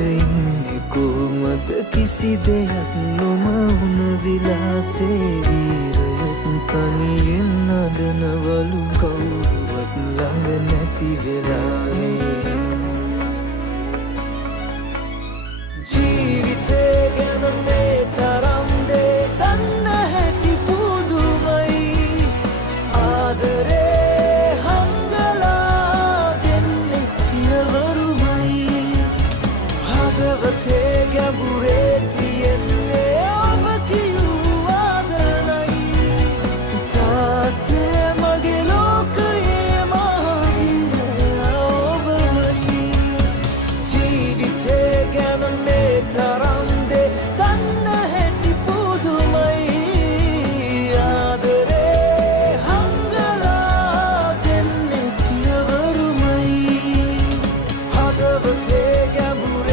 ඉන්නේ කොහොමද කිසි දෙයක් නොමවුන විලාසේ වීරයොත් තනියෙන් අඬනවලු කවුරුවත් ළඟ නැති වෙලානේ ජීවිතේ ගැන මේ තරම් දේ දන්න හැටි පුදුමයි ආදරේ හංගලා දෙන්නේ පියවරුමයි හදවතේ